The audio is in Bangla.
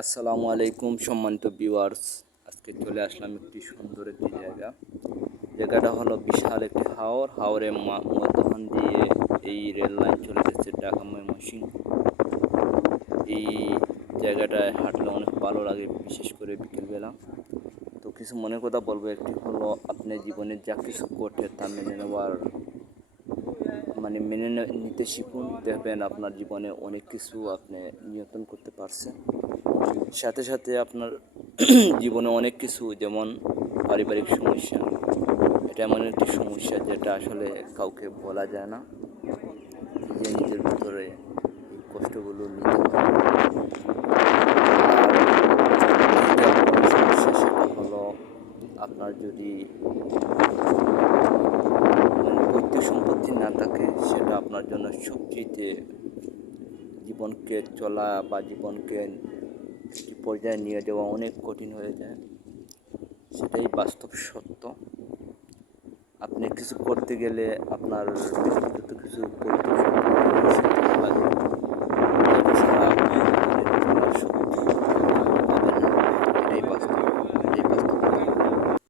আসসালামু আলাইকুম সম্মানিত ভিউয়ার্স। আজকে চলে আসলাম একটি সুন্দর একটি জায়গাটা হলো বিশাল একটি হাওরের মধ্যখান দিয়ে এই রেল লাইন চলে যাচ্ছে ঢাকা ময়মনসিংহ। এই জায়গাটায় হাঁটলে অনেক ভালো লাগে, বিশেষ করে বিকেলবেলা। তো কিছু মনের কথা বলবো। একটি হলো, আপনি জীবনে যা কিছু করতে তা মেনে নেওয়ার নিতে শিখুন। দেখবেন আপনার জীবনে অনেক কিছু আপনি নিয়ন্ত্রণ করতে পারছেন। সাথে সাথে আপনার জীবনে অনেক কিছু, যেমন পারিবারিক সমস্যা, এটা এমন একটি সমস্যা যেটা আসলে কাউকে বলা যায় না। নিজের ভিতরে এই কষ্টগুলো নিতে হয়। আর সমস্যা সেটা হলো, আপনার যদি পৈতৃক সম্পত্তি না থাকে, সেটা আপনার জন্য সবচেয়ে জীবনকে চলা বা জীবনকে একটি পর্যায়ে নিয়ে যাওয়া অনেক কঠিন হয়ে যায়। সেটাই বাস্তব সত্য। আপনি কিছু করতে গেলে আপনার ব্যক্তিগত